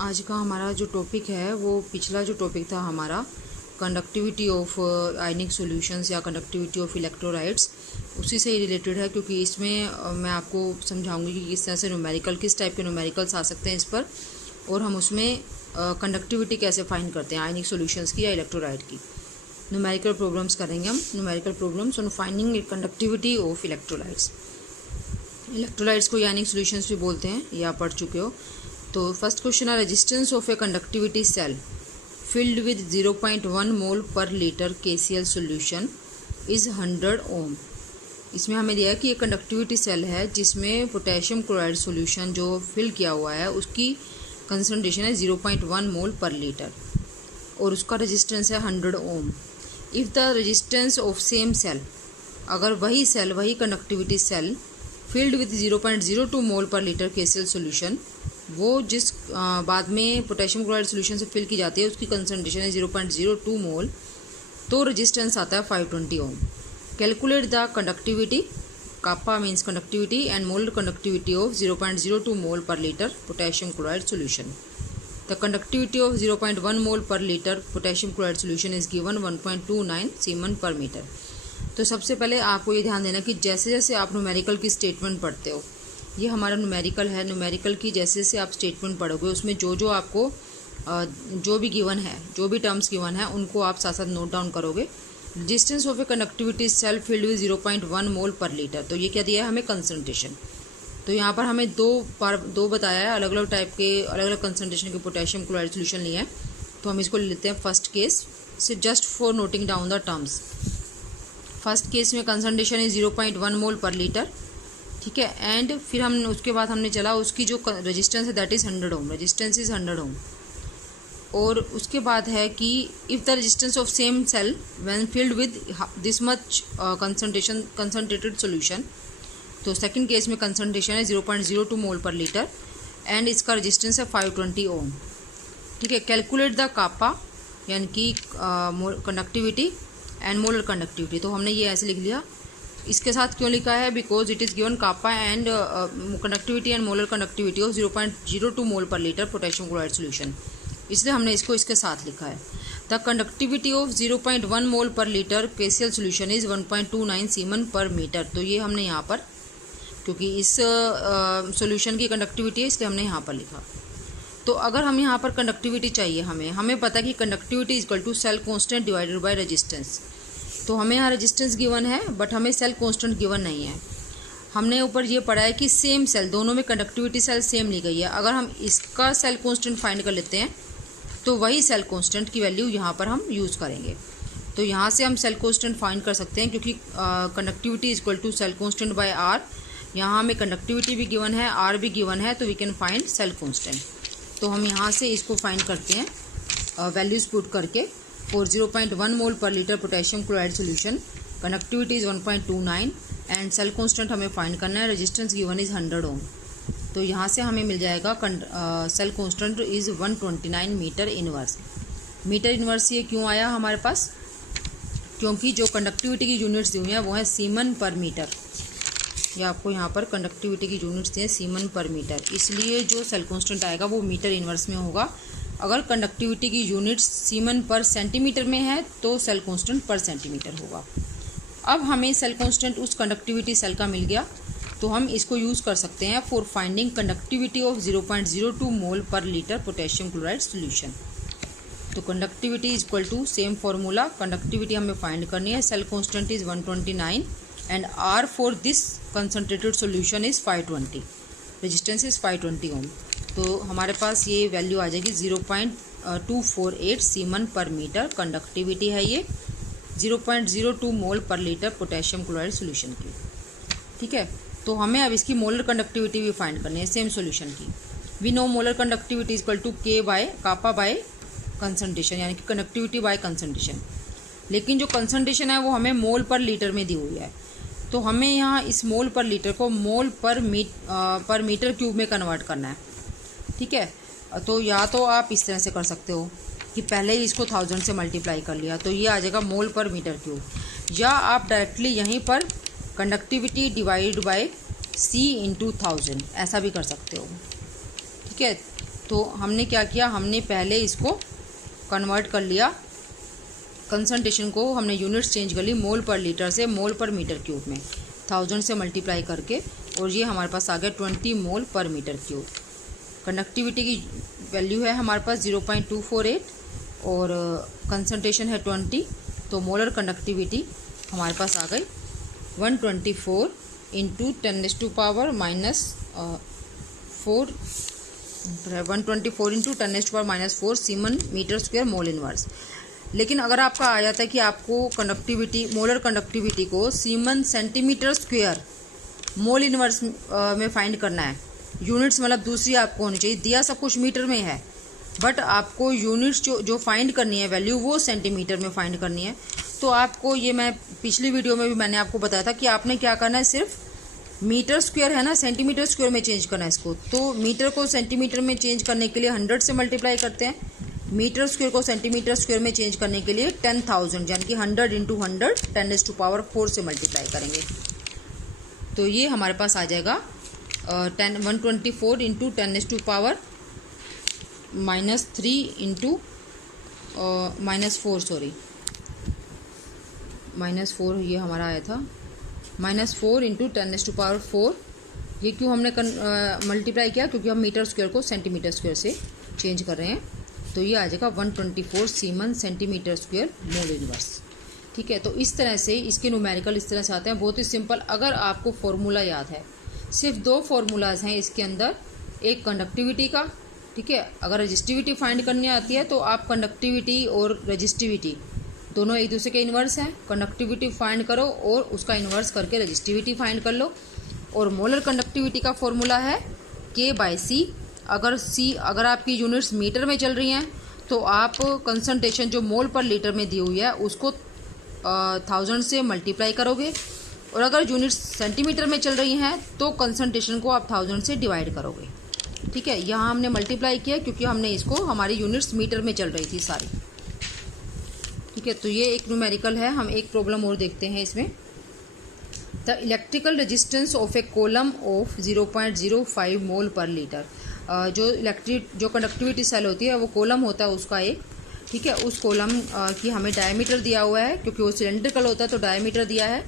आज का हमारा जो टॉपिक है वो पिछला जो टॉपिक था हमारा कंडक्टिविटी ऑफ आयनिक सॉल्यूशंस या कंडक्टिविटी ऑफ इलेक्ट्रोलाइट्स, उसी से ही रिलेटेड है। क्योंकि इसमें मैं आपको समझाऊंगी कि किस तरह से न्यूमेरिकल, किस टाइप के न्यूमेरिकल्स आ सकते हैं इस पर, और हम उसमें कंडक्टिविटी कैसे फाइंड करते हैं आयनिक सॉल्यूशंस की या इलेक्ट्रोलाइट की। न्यूमेरिकल प्रॉब्लम्स करेंगे हम, numerical problems on finding conductivity of electrolytes. Electrolytes को आयनिक सॉल्यूशंस भी बोलते हैं, ये आप पढ़ चुके हो। तो फर्स्ट क्वेश्चन है, resistance of a conductivity cell filled with 0.1 mole per litre KCl solution is 100 ohm. इसमें हमें दिया है कि एक कंडक्टिविटी सेल है जिसमें पोटेशियम क्लोराइड सॉल्यूशन जो फिल किया हुआ है उसकी कंसंट्रेशन है 0.1 मोल पर लीटर और उसका रेजिस्टेंस है 100 ohm. If the resistance of same cell, अगर वही सेल, वही conductivity cell filled with 0.02 mole per litre KCl solution, वो जिस बाद में पोटेशियम क्लोराइड सॉल्यूशन से फिल की जाती है उसकी कंसंट्रेशन है 0.02 मोल, तो रेजिस्टेंस आता है 520 ohm. Calculate the conductivity, kappa means conductivity, and molar conductivity of 0.02 mole per litre potassium chloride solution. The conductivity of 0.1 mole per litre potassium chloride solution is given 1.29 siemens per metre. तो सबसे पहले आपको ये ध्यान देना कि जैसे जैसे आप न्यूमेरिकल की स्टेटमेंट पढ़ते हो, ये हमारा न्यूमेरिकल है, न्यूमेरिकल की जैसे जैसे आप स्टेटमेंट पढ़ोगे उसमें जो जो आपको जो भी गिवन है, जो भी टर्म्स गिवन है उनको आप साथ साथ नोट डाउन करोगे। Distance of a conductivity cell filled with 0.1 mole per litre, तो ये क्या दिया है हमें कंसंट्रेशन। तो यहाँ पर हमें दो बताया है, अलग अलग टाइप के अलग अलग कंसंट्रेशन के पोटेशियम क्लोराइड सोल्यूशन लिए हैं। तो हम इसको ले लेते हैं फर्स्ट केस से, just for noting down the terms. First case में concentration is 0.1 mole per litre, ठीक है। एंड फिर हम उसके बाद हमने चला उसकी जो रेजिस्टेंस है that is 100 ohm, resistance is 100 ohm. और उसके बाद है कि if the resistance of same cell when filled with this much concentrated solution, तो सेकंड केस में कंसंट्रेशन है 0.02 मोल पर लीटर एंड इसका रेजिस्टेंस है 520 ओम, ठीक है। कैलकुलेट द कापा यानी कि कंडक्टिविटी एंड मोलर कंडक्टिविटी, तो हमने ये ऐसे लिख लिया। इसके साथ क्यों लिखा है, because it is given kappa and conductivity and molar conductivity of 0.02 mole per litre potassium chloride solution, इसलिए हमने इसको इसके साथ लिखा है। The conductivity of 0.1 mole per litre KCl solution is 1.29 siemens per metre, तो ये हमने यहाँ पर, क्योंकि इस सॉल्यूशन की कंडक्टिविटी है इसलिए हमने यहाँ पर लिखा। तो अगर हम यहाँ पर कंडक्टिविटी चाहिए, हमें पता है कि conductivity is equal to cell constant divided by resistance. तो हमें यहाँ रेजिस्टेंस गिवन है बट हमें सेल कांस्टेंट गिवन नहीं है। हमने ऊपर ये पढ़ा है कि सेम सेल, दोनों में कंडक्टिविटी सेल सेम ली गई है। अगर हम इसका सेल कांस्टेंट फाइंड कर लेते हैं तो वही सेल कांस्टेंट की वैल्यू यहाँ पर हम यूज़ करेंगे। तो यहाँ से हम सेल कांस्टेंट फाइंड कर सकते हैं, क्योंकि conductivity is equal to cell constant by R. यहाँ हमें कंडक्टिविटी भी गिवन है, आर भी गिवन है, तो we can find cell constant. तो हम यहाँ से इसको फाइंड करते हैं वैल्यूज़ पुट करके। For 0.1 mole per litre potassium chloride solution conductivity is 1.29 and cell constant हमें फाइंड करना है, रेजिस्टेंस गिवन इज़ 100 ओम। तो यहाँ से हमें मिल जाएगा cell constant is 129 metre inverse. Metre inverse ये क्यों आया हमारे पास, क्योंकि जो कंडक्टिविटी की यूनिट्स दी हुई हैं वो है सीमन पर मीटर। या आपको यहाँ पर कंडक्टिविटी की यूनिट्स हैं सीमन पर मीटर, इसलिए जो सेल कांस्टेंट आएगा वो मीटर इनवर्स में होगा। अगर कंडक्टिविटी की यूनिट्स सीमन पर सेंटीमीटर में है तो सेल कांस्टेंट पर सेंटीमीटर होगा। अब हमें सेल कांस्टेंट उस कंडक्टिविटी सेल का मिल गया, तो हम इसको यूज़ कर सकते हैं for finding conductivity of 0.02 mole per litre potassium chloride solution. तो conductivity is equal to same formula, conductivity हमें फाइंड करनी है, cell constant is 129 and R for this concentrated solution is 520, resistance is 520 ohm. तो हमारे पास ये value आ जाएगी 0.248 semen per metre. Conductivity है ये 0.02 mole per litre potassium chloride solution की, ठीक है। तो हमें अब इसकी मोलर कंडक्टिविटी भी फाइंड करनी है सेम सॉल्यूशन की। We know molar conductivity is equal to K by kappa by concentration, यानी कि कंडक्टिविटी बाय कंसंट्रेशन। लेकिन जो कंसंट्रेशन है वो हमें मोल पर लीटर में दी हुई है, तो हमें यहाँ इस मोल पर लीटर को मोल पर मीटर क्यूब में कन्वर्ट करना है, ठीक है। तो या तो आप इस तरह से कर सकते हो कि पहले ही इसको 1000 से मल्टीप्लाई कर लिया तो ये आ जाएगा मोल पर मीटर क्यूब, या आप डायरेक्टली यहीं पर कंडक्टिविटी डिवाइड बाय C × 1000 ऐसा भी कर सकते हो, ठीक है। तो हमने क्या किया, हमने पहले इसको कन्वर्ट कर लिया, कंसंट्रेशन को हमने यूनिट्स चेंज कर ली मोल पर लीटर से मोल पर मीटर क्यूब में, 1000 से मल्टीप्लाई करके, और ये हमारे पास आ गया 20 मोल पर मीटर क्यूब। कंडक्टिविटी की वैल्यू है हमारे पास 0.248 और कंसंट्रेशन है 20, तो मोलर कंडक्टिविटी हमारे पास आ गई 124 into 10⁻⁻4 124 into 10⁻⁻4 siemens metre square mole inverse. लेकिन अगर आपका आ जाता है कि आपको कंडक्टिविटी मोलर कंडक्टिविटी को siemens centimetre square mole inverse में फाइंड करना है, यूनिट्स मतलब दूसरी आपको होनी चाहिए, दिया सब कुछ मीटर में है बट आपको यूनिट्स जो फाइंड करनी है वैल्यू वो सेंटीमीटर में फाइंड करनी है। तो आपको ये मैं पिछली वीडियो में भी मैंने आपको बताया था कि आपने क्या करना है, सिर्फ मीटर स्क्वायर है ना सेंटीमीटर स्क्वायर में चेंज करना है इसको। तो मीटर को सेंटीमीटर में चेंज करने के लिए 100 से मल्टीप्लाई करते हैं, मीटर स्क्वायर को सेंटीमीटर स्क्वायर में चेंज करने के लिए 10,000 यानी कि 100 इंटू 100 10⁻⁴ से मल्टीप्लाई करेंगे। तो ये हमारे पास आ जाएगा 124 इंटू 10⁻⁻3 इंटू -4 ये हमारा आया था -4 इंटू 10⁻⁴। ये क्यों हमने मल्टीप्लाई किया, क्योंकि हम मीटर स्क्वायर को सेंटीमीटर स्क्वायर से चेंज कर रहे हैं। तो ये आ जाएगा 124 semen centimetre square mole inverse. ठीक है, तो इस तरह से इसके न्यूमेरिकल इस तरह से आते हैं, बहुत ही सिंपल। अगर आपको फॉर्मूला याद है, सिर्फ 2 फार्मूलाज हैं इसके अंदर, एक कंडक्टिविटी का, ठीक है, अगर रजिस्टिविटी फाइंड करनी आती है तो आप कंडक्टिविटी और रजिस्टिविटी दोनों एक दूसरे के इन्वर्स हैं, कंडक्टिविटी फाइंड करो और उसका इन्वर्स करके रजिस्टिविटी फाइंड कर लो। और मोलर कंडक्टिविटी का फॉर्मूला है K/C। अगर आपकी यूनिट्स मीटर में चल रही हैं तो आप कंसंट्रेशन जो मोल पर लीटर में दी हुई है उसको 1000 से मल्टीप्लाई करोगे, और अगर यूनिट्स सेंटीमीटर में चल रही हैं तो कंसंट्रेशन को आप 1000 से डिवाइड करोगे। ठीक है, यहाँ हमने मल्टीप्लाई किया क्योंकि हमने इसको, हमारी यूनिट्स मीटर में चल रही थी सारी। ठीक है, तो ये एक न्यूमेरिकल है। हम एक प्रॉब्लम और देखते हैं इसमें। The electrical resistance of A column of 0.05 mole per litre. जो कंडक्टिविटी सेल होती है वो कॉलम होता है उसका एक, ठीक है, उस कॉलम की हमें डायमीटर दिया हुआ है, क्योंकि वो सिलेंड्रिकल होता है तो डायमीटर दिया है,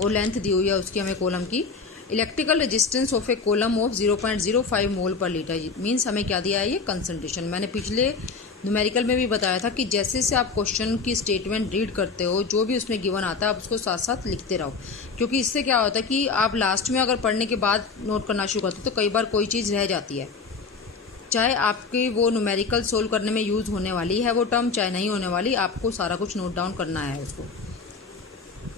और लेंथ दी हुई है उसकी हमें कॉलम की। Electrical resistance of A column of 0.05 mole per litre means हमें क्या दिया है, ये कंसंट्रेशन। मैंने पिछले न्यूमेरिकल में भी बताया था कि जैसे से आप क्वेश्चन की स्टेटमेंट रीड करते हो, जो भी उसमें गिवन आता है आप उसको साथ साथ लिखते रहो, क्योंकि इससे क्या होता है कि आप लास्ट में अगर पढ़ने के बाद नोट करना शुरू करते हो तो कई बार कोई चीज़ रह जाती है, चाहे आपकी वो न्यूमेरिकल सोल्व करने में यूज़ होने वाली है वो टर्म, चाहे नहीं होने वाली, आपको सारा कुछ नोट डाउन करना है उसको।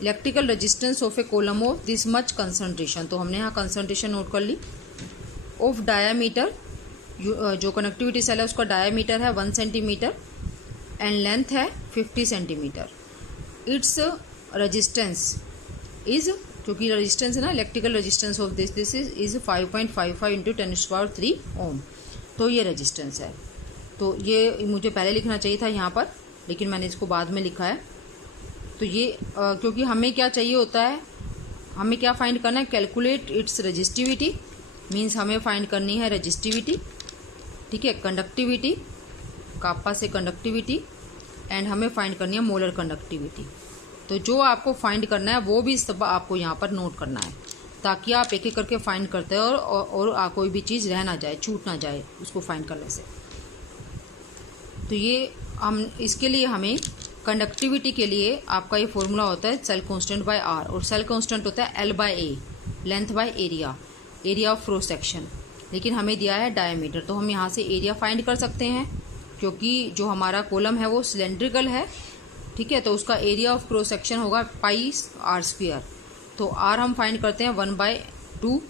Electrical resistance of A column of this much concentration, तो हमने यहाँ कंसंट्रेशन नोट कर ली। ऑफ डायामीटर, जो कनेक्टिविटी सेल है उसका डायामीटर है 1 सेंटीमीटर एंड लेंथ है 50 सेंटीमीटर। इट्स रेजिस्टेंस इज, क्योंकि रेजिस्टेंस है ना, electrical resistance of this is 5.55 into 10⁻³ ओम। तो ये रेजिस्टेंस है। तो ये मुझे पहले लिखना चाहिए था यहाँ पर, लेकिन मैंने इसको बाद में लिखा है। तो ये क्योंकि हमें क्या चाहिए होता है, हमें क्या फाइंड करना है, कैलकुलेट इट्स रेजिस्टिविटी, मीन्स हमें फाइंड करनी है रेजिस्टिविटी। ठीक है, कंडक्टिविटी, कापा से कंडक्टिविटी, एंड हमें फाइंड करनी है मोलर कंडक्टिविटी। तो जो आपको फाइंड करना है वो भी सब आपको यहाँ पर नोट करना है, ताकि आप एक एक करके फाइंड करते हो और कोई भी चीज़ रह ना जाए, छूट ना जाए उसको फाइंड करने से। तो ये हम इसके लिए हमें कंडक्टिविटी के लिए आपका ये फॉर्मूला होता है सेल कांस्टेंट बाय आर, और सेल कांस्टेंट होता है L/A, length by area, area of cross section. लेकिन हमें दिया है डायमीटर, तो हम यहाँ से एरिया फाइंड कर सकते हैं, क्योंकि जो हमारा कॉलम है वो सिलेंड्रिकल है। ठीक है, तो उसका एरिया ऑफ क्रॉस सेक्शन होगा πr²। तो आर हम फाइंड करते हैं 1/2,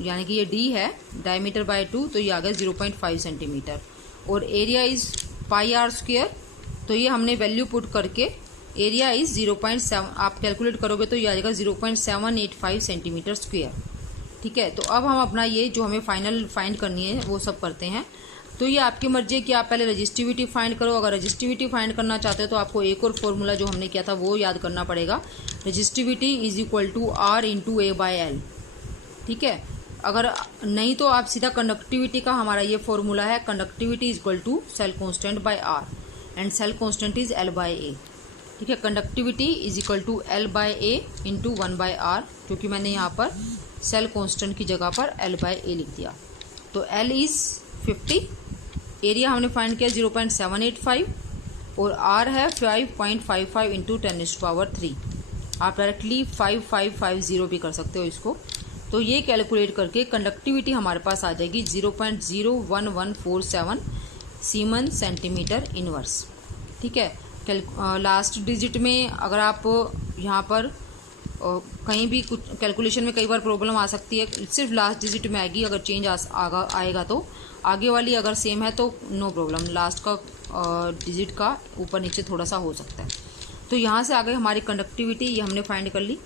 यानी कि ये d है, डायमीटर बाय 2, तो ये आ गया 0.5 सेंटीमीटर, और एरिया इज πr²। तो ये हमने वैल्यू पुट करके एरिया इज 0.7, आप कैलकुलेट करोगे तो ये आ जाएगा 0.785 सेंटीमीटर स्क्वायर। ठीक है, तो अब हम अपना ये जो हमें फाइनल फाइंड करनी है वो सब करते हैं। तो ये आपकी मर्जी है कि आप पहले रजिस्टिविटी फाइंड करो। अगर रजिस्टिविटी फाइंड करना चाहते हो तो आपको एक और फॉर्मूला जो हमने किया था वो याद करना पड़ेगा, resistivity is equal to R into A/L। ठीक है, अगर नहीं तो आप सीधा कंडक्टिविटी का हमारा ये फॉर्मूला है, conductivity is equal to cell constant by R and cell constant is L by A. ठीक है, conductivity is equal to L by A into 1 by R, क्योंकि मैंने यहाँ पर सेल कांस्टेंट की जगह पर एल बाय ए लिख दिया। तो एल इज़ 50, एरिया हमने फाइंड किया 0.785 और आर है 5.55 इंटू 10⁻³ आप डायरेक्टली 5550 भी कर सकते हो इसको। तो ये कैलकुलेट करके कंडक्टिविटी हमारे पास आ जाएगी 0.01147 सीमन सेंटीमीटर इनवर्स। ठीक है, लास्ट डिजिट में अगर आप यहाँ पर कहीं भी कुछ कैलकुलेशन में कई बार प्रॉब्लम आ सकती है, सिर्फ लास्ट डिजिट में आएगी, अगर चेंज आएगा तो आगे वाली अगर सेम है तो नो प्रॉब्लम, लास्ट का डिजिट का ऊपर नीचे थोड़ा सा हो सकता है। तो यहाँ से आगे हमारी कंडक्टिविटी ये हमने फाइंड कर ली।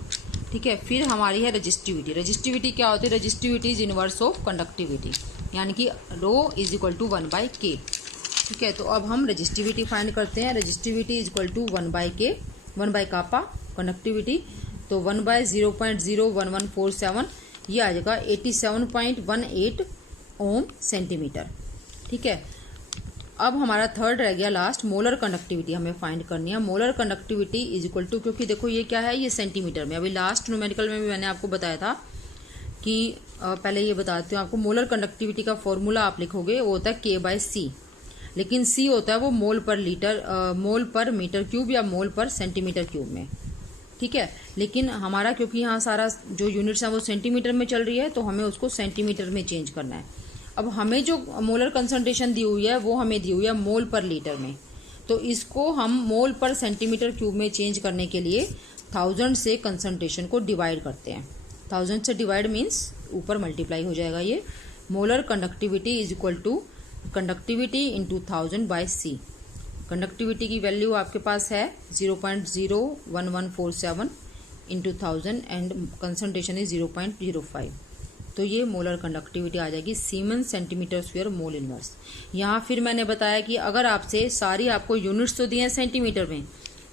ठीक है, फिर हमारी है रजिस्टिविटी। रजिस्टिविटी क्या होती है? Resistivity is inverse of conductivity, यानी कि रो इज इक्वल टू 1/k। ठीक है, तो अब हम रजिस्टिविटी फाइंड करते हैं। Resistivity is equal to 1/k, 1/kappa conductivity, तो 1/0.01147 ये आ जाएगा 87.18 ओम सेंटीमीटर। ठीक है, अब हमारा थर्ड रह गया लास्ट, मोलर कंडक्टिविटी हमें फाइंड करनी है। Molar conductivity is equal to, क्योंकि देखो ये क्या है, ये सेंटीमीटर में, अभी लास्ट न्यूमेरिकल में भी मैंने आपको बताया था कि पहले ये बताती हूँ आपको, मोलर कंडक्टिविटी का फॉर्मूला आप लिखोगे वो होता है K/C, लेकिन C होता है वो मोल पर लीटर, मोल पर मीटर क्यूब या मोल पर सेंटीमीटर क्यूब में। ठीक है, लेकिन हमारा क्योंकि यहाँ सारा जो यूनिट्स है वो सेंटीमीटर में चल रही है, तो हमें उसको सेंटीमीटर में चेंज करना है। अब हमें जो मोलर कंसंट्रेशन दी हुई है वो हमें दी हुई है मोल पर लीटर में, तो इसको हम मोल पर सेंटीमीटर क्यूब में चेंज करने के लिए 1000 से कंसंट्रेशन को डिवाइड करते हैं। 1000 से डिवाइड मीन्स ऊपर मल्टीप्लाई हो जाएगा ये। Molar conductivity is equal to conductivity into 1000/C। Conductivity की वैल्यू आपके पास है 0.01147 इंटू 1000 एंड कंसंट्रेशन इज 0.05, तो ये मोलर कंडक्टिविटी आ जाएगी semen centimetre square mole inverse. यहाँ फिर मैंने बताया कि अगर आपसे सारी आपको यूनिट्स तो दिए हैं सेंटीमीटर में,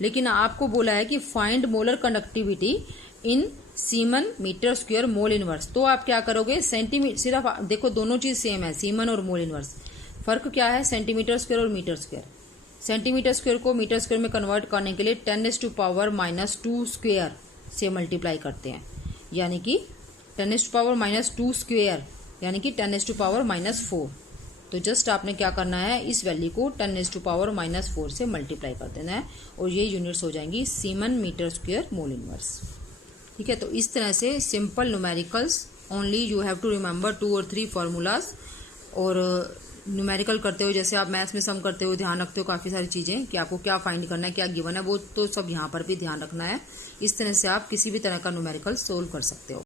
लेकिन आपको बोला है कि find molar conductivity in siemens metre square mole inverse, तो आप क्या करोगे, सेंटीमीटर, सिर्फ देखो दोनों चीज सेम है, सीमन और मोल इनवर्स। फर्क क्या है, सेंटीमीटर स्क्वायर और मीटर स्क्वायर। सेंटीमीटर स्क्वायर को मीटर स्क्वायर में कन्वर्ट करने के लिए 10⁻² स्क्वायर से मल्टीप्लाई करते हैं, यानी कि 10⁻² स्क्वायर यानी कि 10⁻⁻4। तो जस्ट आपने क्या करना है, इस वैल्यू को 10⁻⁻4 से मल्टीप्लाई कर देना है और ये यूनिट्स हो जाएंगी siemens metre square mole inverse. ठीक है, तो इस तरह से simple numericals only you have to remember 2 और 3 फार्मूलाज, और न्यूमेरिकल करते हो जैसे आप मैथ्स में सम करते हो ध्यान रखते हो काफ़ी सारी चीज़ें कि आपको क्या फाइंड करना है, क्या गिवन है, वो तो सब यहाँ पर भी ध्यान रखना है। इस तरह से आप किसी भी तरह का न्यूमेरिकल सोल्व कर सकते हो।